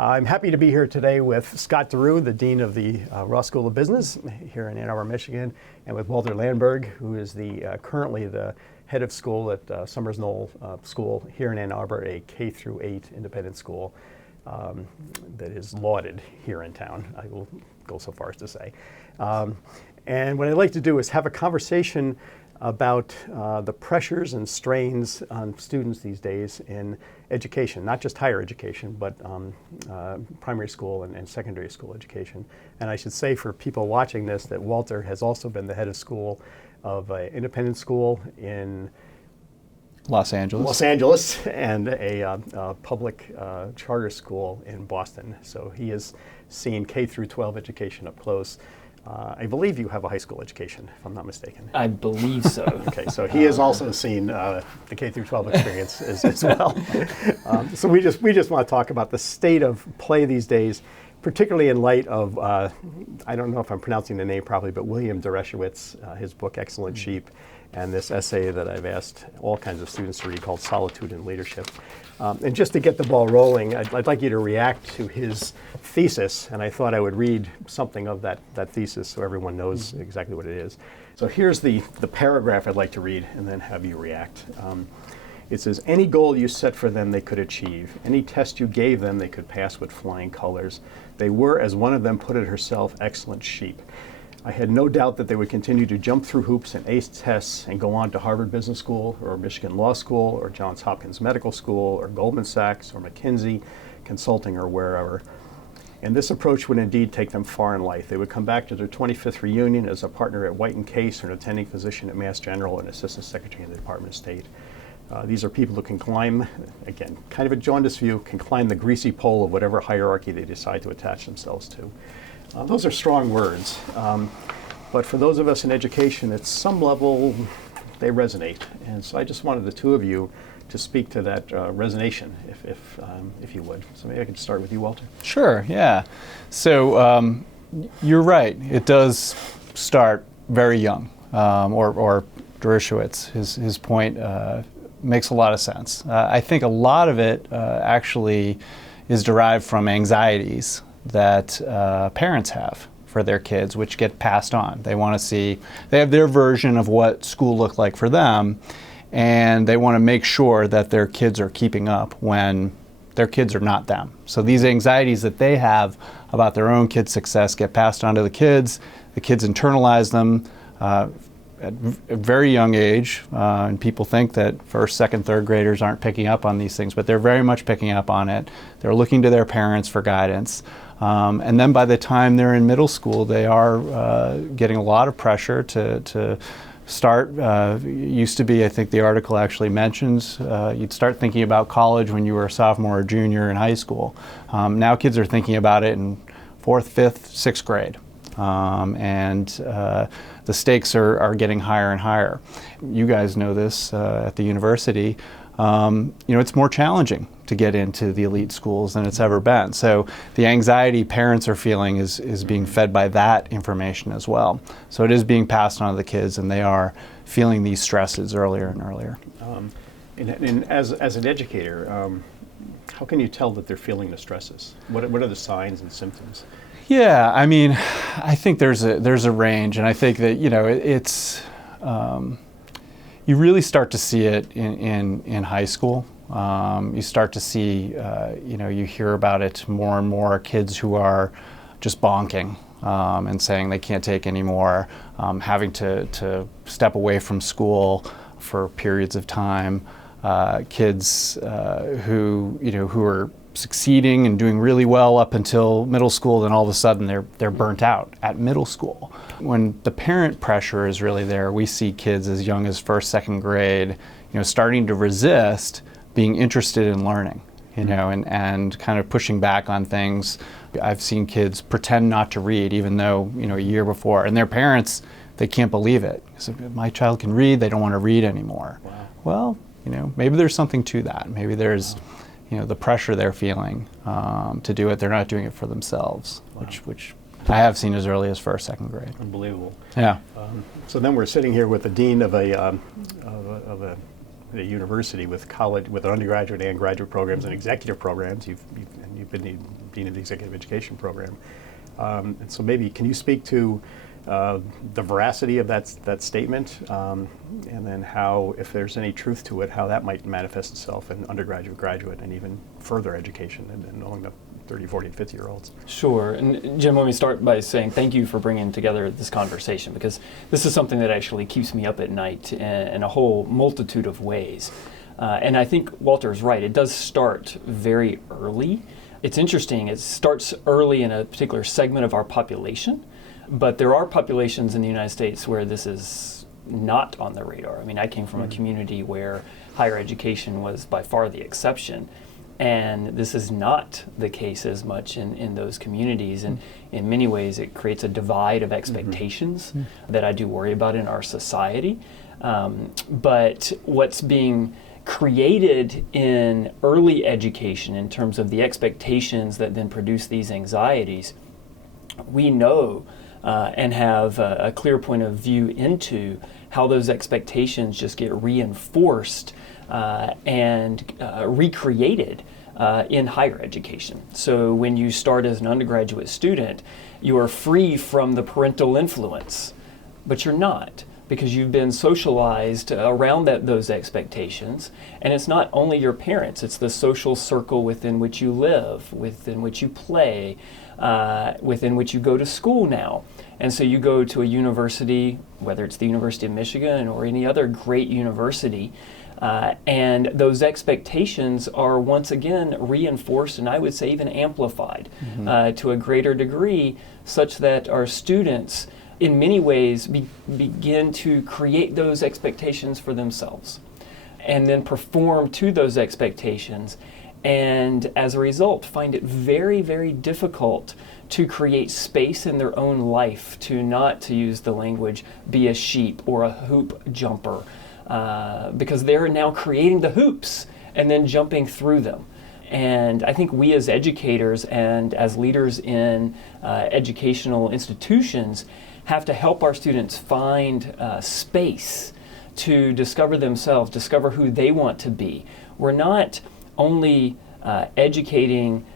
I'm happy to be here today with Scott Derue, the Dean of the Ross School of Business here in Ann Arbor, Michigan, and with Walter Landberg, who is currently the head of school at Summers-Knoll School here in Ann Arbor, a K-8 independent school that is lauded here in town, I will go so far as to say. And what I'd like to do is have a conversation about the pressures and strains on students these days in education, not just higher education, but primary school and secondary school education. And I should say for people watching this that Walter has also been the head of school of an independent school in Los Angeles and a public charter school in Boston. So he has seen K through 12 education up close. I believe you have a high school education, if I'm not mistaken. I believe so. Okay, so he has also seen the K through 12 experience as well. So we just want to talk about the state of play these days, particularly in light of I don't know if I'm pronouncing the name properly, but William Deresiewicz, his book Excellent Sheep, and this essay that I've asked all kinds of students to read called Solitude and Leadership. And just to get the ball rolling, I'd like you to react to his thesis, and I thought I would read something of that thesis so everyone knows exactly what it is. So here's the paragraph I'd like to read and then have you react. It says, any goal you set for them they could achieve. Any test you gave them they could pass with flying colors. They were, as one of them put it herself, excellent sheep. I had no doubt that they would continue to jump through hoops and ace tests and go on to Harvard Business School or Michigan Law School or Johns Hopkins Medical School or Goldman Sachs or McKinsey Consulting or wherever. And this approach would indeed take them far in life. They would come back to their 25th reunion as a partner at White & Case or an attending physician at Mass General and assistant secretary in the Department of State. These are people who can climb, again, kind of a jaundiced view, can climb the greasy pole of whatever hierarchy they decide to attach themselves to. Those are strong words, but for those of us in education, at some level, they resonate. And so I just wanted the two of you to speak to that resonation, if you would. So maybe I could start with you, Walter. Sure, yeah. So you're right. It does start very young, or Deresiewicz, his point makes a lot of sense. I think a lot of it actually is derived from anxieties that parents have for their kids, which get passed on. They want to see, they have their version of what school looked like for them, and they want to make sure that their kids are keeping up when their kids are not them. So these anxieties that they have about their own kids' success get passed on to the kids internalize them at a very young age, and people think that first, second, third graders aren't picking up on these things, but they're very much picking up on it. They're looking to their parents for guidance. And then by the time they're in middle school, they are getting a lot of pressure to start. Used to be, I think the article actually mentions, you'd start thinking about college when you were a sophomore or junior in high school. Now kids are thinking about it in 4th, 5th, 6th grade. And the stakes are getting higher and higher. You guys know this at the university. It's more challenging to get into the elite schools than it's ever been. So the anxiety parents are feeling is being fed by that information as well. So it is being passed on to the kids, and they are feeling these stresses earlier and earlier. And as an educator, how can you tell that they're feeling the stresses? What are the signs and symptoms? Yeah, I mean, I think there's a range, and I think that it's you really start to see it in high school. You start to see, you hear about it more and more. Kids who are just bonking and saying they can't take anymore, having to step away from school for periods of time. Kids who are succeeding and doing really well up until middle school, then all of a sudden they're burnt out at middle school. When the parent pressure is really there, we see kids as young as 1st, 2nd grade, starting to resist being interested in learning, and kind of pushing back on things. I've seen kids pretend not to read even though, a year before, and their parents, they can't believe it. So my child can read, they don't want to read anymore. Wow. Well, maybe there's something to that. Maybe there's the pressure they're feeling to do it. They're not doing it for themselves, wow. which I have seen as early as 1st, 2nd grade. Unbelievable. Yeah. So then we're sitting here with the dean of a university with college, with undergraduate and graduate programs and executive programs. You've been the Dean of the Executive Education Program. And so maybe, can you speak to the veracity of that statement, and then how, if there's any truth to it, how that might manifest itself in undergraduate, graduate, and even further education and knowing the 30, 40, and 50-year-olds. Sure. And Jim, let me start by saying thank you for bringing together this conversation, because this is something that actually keeps me up at night in a whole multitude of ways. And I think Walter is right. It does start very early. It's interesting. It starts early in a particular segment of our population, but there are populations in the United States where this is not on the radar. I mean, I came from a community where higher education was by far the exception. And this is not the case as much in those communities. And in many ways, it creates a divide of expectations that I do worry about in our society. But what's being created in early education in terms of the expectations that then produce these anxieties, we know and have a clear point of view into how those expectations just get reinforced and recreated in higher education. So when you start as an undergraduate student, you are free from the parental influence, but you're not, because you've been socialized around those expectations. And it's not only your parents, it's the social circle within which you live, within which you play, within which you go to school now. And so you go to a university, whether it's the University of Michigan or any other great university, and those expectations are once again reinforced, and I would say even amplified to a greater degree, such that our students in many ways begin to create those expectations for themselves and then perform to those expectations, and as a result find it very, very difficult to create space in their own life to not, to use the language, be a sheep or a hoop jumper, because they're now creating the hoops and then jumping through them. And I think we as educators and as leaders in educational institutions have to help our students find space to discover themselves, discover who they want to be. We're not only educating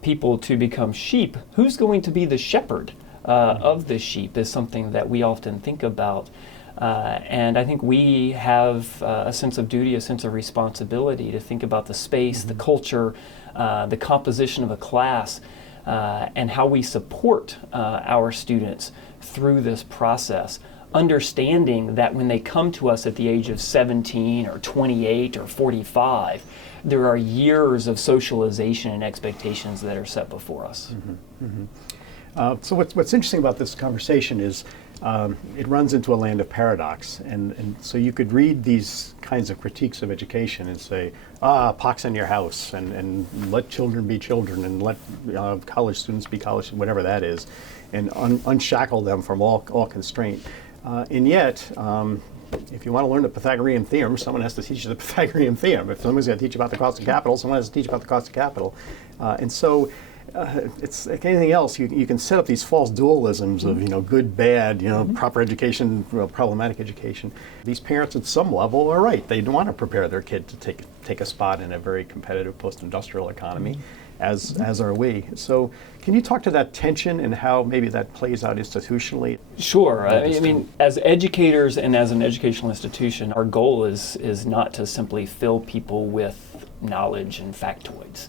people to become sheep. Who's going to be the shepherd of the sheep is something that we often think about. And I think we have a sense of duty, a sense of responsibility to think about the space, the culture, the composition of a class, and how we support our students through this process, understanding that when they come to us at the age of 17 or 28 or 45, there are years of socialization and expectations that are set before us. So what's interesting about this conversation is it runs into a land of paradox, and so you could read these kinds of critiques of education and say, pox in your house, and let children be children, and let college students be college, whatever that is, and unshackle them from all constraint. And yet, if you want to learn the Pythagorean theorem, someone has to teach you the Pythagorean theorem. If someone's going to teach about the cost of capital, someone has to teach about the cost of capital. And so it's like anything else, you can set up these false dualisms of good, bad, proper education, problematic education. These parents at some level are right. They want to prepare their kid to take a spot in a very competitive post-industrial economy, as are we. So can you talk to that tension and how maybe that plays out institutionally? Sure. I mean, as educators and as an educational institution, our goal is not to simply fill people with knowledge and factoids.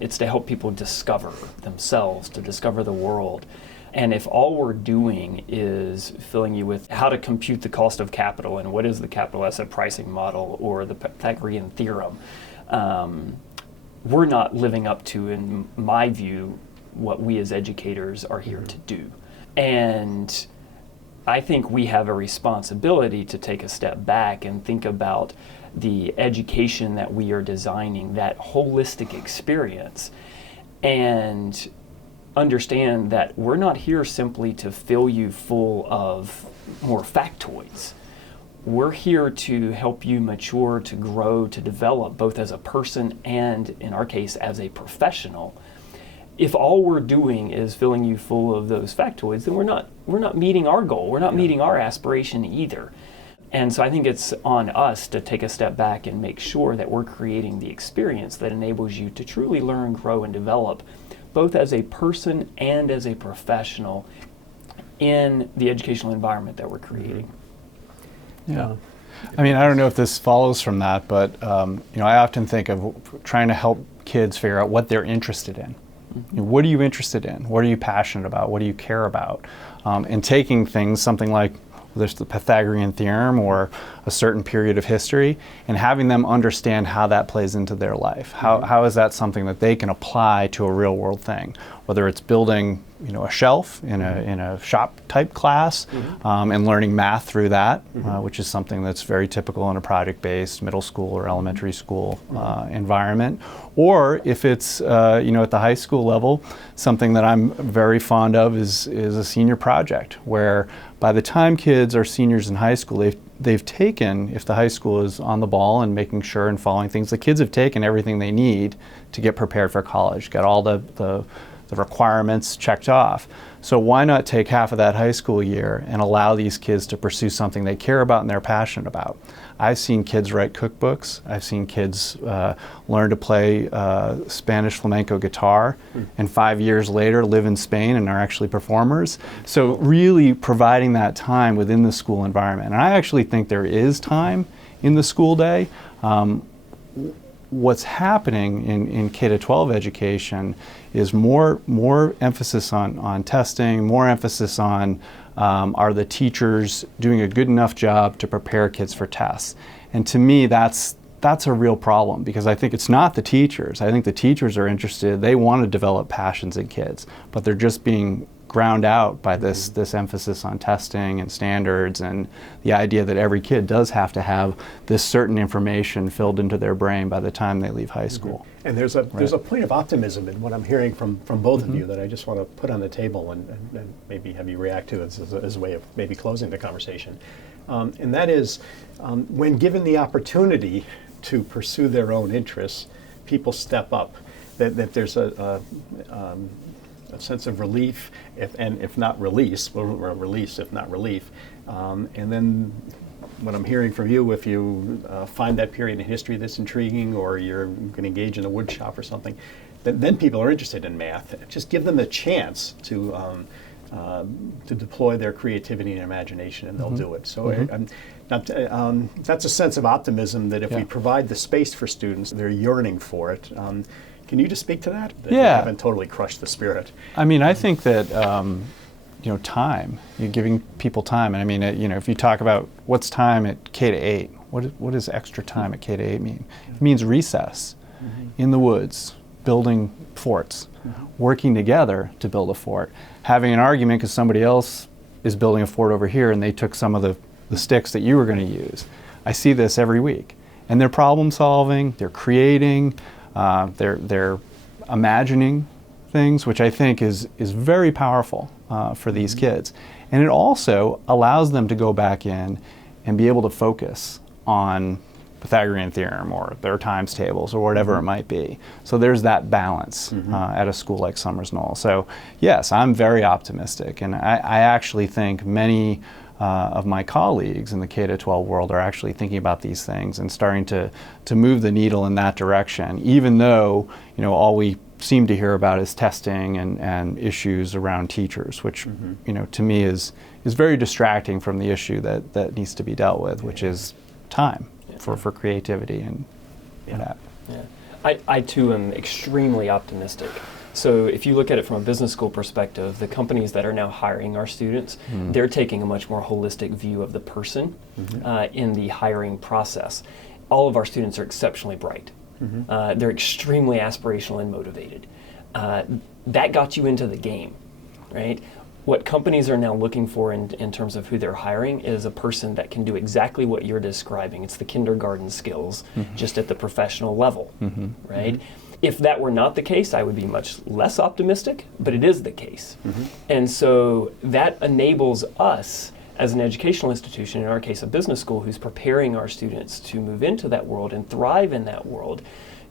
It's to help people discover themselves, to discover the world. And if all we're doing is filling you with how to compute the cost of capital and what is the capital asset pricing model or the Pythagorean theorem, we're not living up to, in my view, what we as educators are here to do. And I think we have a responsibility to take a step back and think about the education that we are designing, that holistic experience, and understand that we're not here simply to fill you full of more factoids. We're here to help you mature, to grow, to develop, both as a person and, in our case, as a professional. If all we're doing is filling you full of those factoids, then we're not meeting our goal. We're not meeting our aspiration either. And so I think it's on us to take a step back and make sure that we're creating the experience that enables you to truly learn, grow, and develop, both as a person and as a professional in the educational environment that we're creating. Yeah. I mean, I don't know if this follows from that, but I often think of trying to help kids figure out what they're interested in. What are you interested in? What are you passionate about? What do you care about? And taking things, something like there's the Pythagorean theorem or a certain period of history, and having them understand how that plays into their life. How is that something that they can apply to a real world thing? Whether it's building a shelf in a shop type class, and learning math through that, which is something that's very typical in a project-based middle school or elementary school environment. Or if it's at the high school level, something that I'm very fond of is a senior project, where by the time kids are seniors in high school, they've taken, if the high school is on the ball and making sure and following things, the kids have taken everything they need to get prepared for college, got all the requirements checked off. So why not take half of that high school year and allow these kids to pursue something they care about and they're passionate about? I've seen kids write cookbooks. I've seen kids learn to play Spanish flamenco guitar, and 5 years later live in Spain and are actually performers. So really providing that time within the school environment. And I actually think there is time in the school day. What's happening in K-12 education is more emphasis on testing, more emphasis on are the teachers doing a good enough job to prepare kids for tests. And to me, that's a real problem, because I think it's not the teachers. I think the teachers are interested, they want to develop passions in kids, but they're just being ground out by this emphasis on testing and standards, and the idea that every kid does have to have this certain information filled into their brain by the time they leave high school. And there's a point of optimism in what I'm hearing from both of you that I just want to put on the table and maybe have you react to as a way of maybe closing the conversation. And that is, when given the opportunity to pursue their own interests, people step up. That there's a sense of relief, if not release, or release if not relief. And then what I'm hearing from you, if you find that period in history that's intriguing, or you're going to engage in a wood shop or something, then people are interested in math. Just give them the chance to deploy their creativity and imagination, and they'll do it. So that's a sense of optimism that if we provide the space for students, they're yearning for it. Can you just speak to that? That you haven't totally crushed the spirit. I mean, I think that time. You're giving people time, and I mean, if you talk about what's time at K-8, what does extra time at K-8 mean? It means recess, in the woods, building forts, working together to build a fort, having an argument because somebody else is building a fort over here, and they took some of the sticks that you were going to use. I see this every week, and they're problem solving, they're creating. They're imagining things, which I think is very powerful for these kids. And it also allows them to go back in and be able to focus on Pythagorean theorem or their times tables or whatever it might be. So there's that balance at a school like Summers-Knoll. So yes, I'm very optimistic, and I actually think many of my colleagues in the K-12 world are actually thinking about these things and starting to move the needle in that direction, even though all we seem to hear about is testing and issues around teachers, which to me is very distracting from the issue that needs to be dealt with, which is time for creativity and that. Yeah. I too am extremely optimistic. So if you look at it from a business school perspective, the companies that are now hiring our students, they're taking a much more holistic view of the person in the hiring process. All of our students are exceptionally bright. They're extremely aspirational and motivated. That got you into the game, right? What companies are now looking for in terms of who they're hiring is a person that can do exactly what you're describing. It's the kindergarten skills, just at the professional level, right? If that were not the case, I would be much less optimistic, but it is the case. And so that enables us as an educational institution, in our case a business school, who's preparing our students to move into that world and thrive in that world,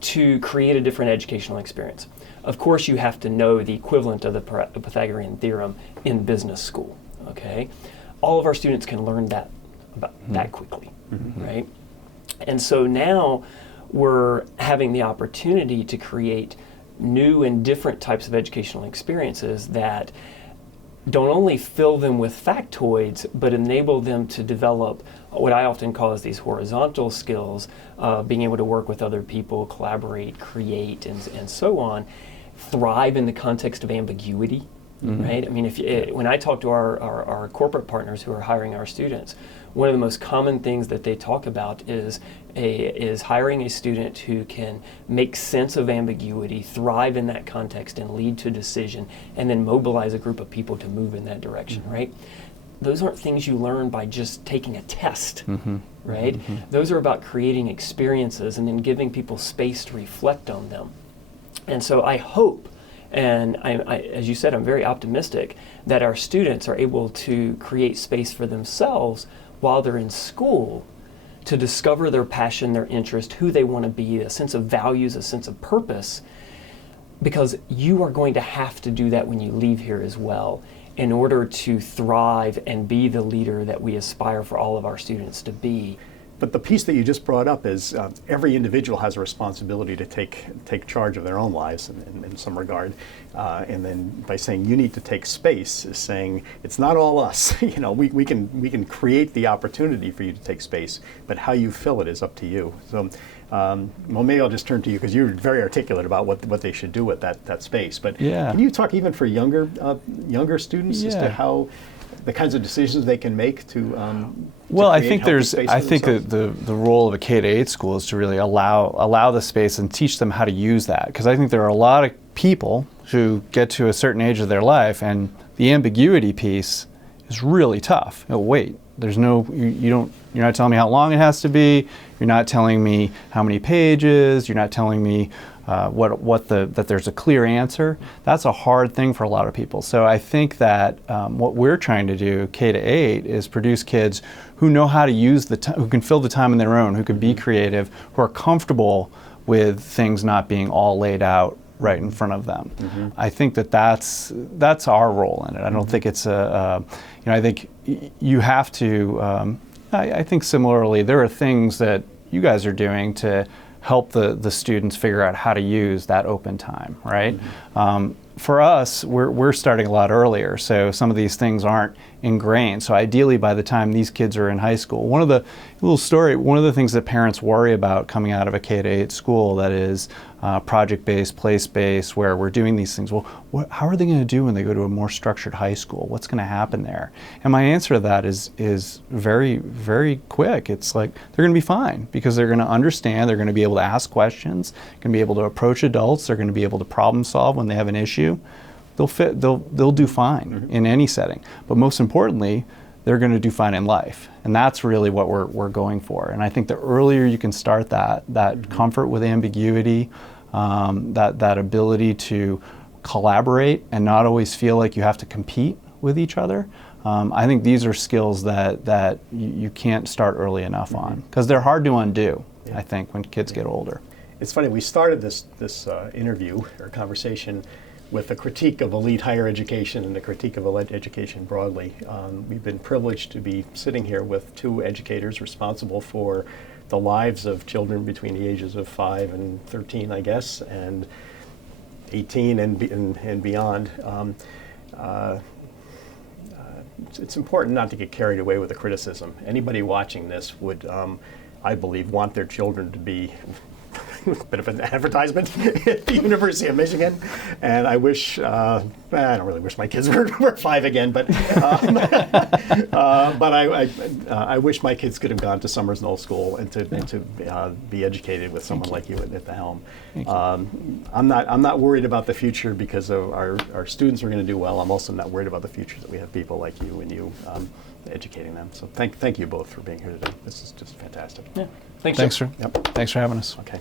to create a different educational experience. Of course, you have to know the equivalent of the Pythagorean theorem in business school, okay? All of our students can learn that about that quickly, right? And so now we're having the opportunity to create new and different types of educational experiences that don't only fill them with factoids, but enable them to develop what I often call as these horizontal skills, being able to work with other people, collaborate, create, and so on, thrive in the context of ambiguity, right? I mean, when I talk to our corporate partners who are hiring our students, one of the most common things that they talk about is hiring a student who can make sense of ambiguity, thrive in that context, and lead to decision, and then mobilize a group of people to move in that direction, right? Those aren't things you learn by just taking a test, right? Those are about creating experiences and then giving people space to reflect on them. And so I hope, and as you said, I'm very optimistic that our students are able to create space for themselves while they're in school to discover their passion, their interest, who they want to be, a sense of values, a sense of purpose, because you are going to have to do that when you leave here as well in order to thrive and be the leader that we aspire for all of our students to be. But the piece that you just brought up is every individual has a responsibility to take charge of their own lives in some regard. And then by saying you need to take space is saying it's not all us. You know, we can create the opportunity for you to take space, but how you fill it is up to you. So, well, maybe I'll just turn to you because you're very articulate about what they should do with that space. But can you talk even for younger students as to how the kinds of decisions they can make to well, I create think healthy space for I think themselves? that the role of a K-8 school is to really allow the space and teach them how to use that, because I think there are a lot of people who get to a certain age of their life and the ambiguity piece is really tough. Oh, wait, there's no you're not telling me how long it has to be. You're not telling me how many pages. You're not telling me that there's a clear answer. That's a hard thing for a lot of people. So I think that what we're trying to do, K-8, is produce kids who know how to use the time, who can fill the time on their own, who can be creative, who are comfortable with things not being all laid out right in front of them. I think that's our role in it. I don't think it's I think you have to. I think similarly, there are things that you guys are doing to help the students figure out how to use that open time, right? For us, we're starting a lot earlier, so some of these things aren't ingrained. So ideally, by the time these kids are in high school, one of the things that parents worry about coming out of a K-8 school that is project-based, place-based, where we're doing these things, well, how are they going to do when they go to a more structured high school? What's going to happen there? And my answer to that is very, very quick. It's like they're going to be fine because they're going to understand, they're going to be able to ask questions, going to be able to approach adults, they're going to be able to problem solve when they have an issue. They'll do fine in any setting. But most importantly, they're going to do fine in life. And that's really what we're going for. And I think the earlier you can start that comfort with ambiguity, that ability to collaborate and not always feel like you have to compete with each other, I think these are skills that you can't start early enough on, because they're hard to undo, I think, when kids get older. It's funny, we started this interview or conversation with a critique of elite higher education and a critique of elite education broadly. We've been privileged to be sitting here with two educators responsible for the lives of children between the ages of 5 and 13, I guess, and 18 and beyond. It's important not to get carried away with the criticism. Anybody watching this would, I believe, want their children to be a bit of an advertisement at the University of Michigan, and I wish, I don't really wish my kids were 5 again, but I wish my kids could have gone to Summers-Knoll School and to be educated with someone like you at the helm. I'm not worried about the future because of our students are going to do well. I'm also not worried about the future that we have people like you and you educating them. So thank you both for being here today. This is just fantastic. Yeah. Thanks for having us. Okay.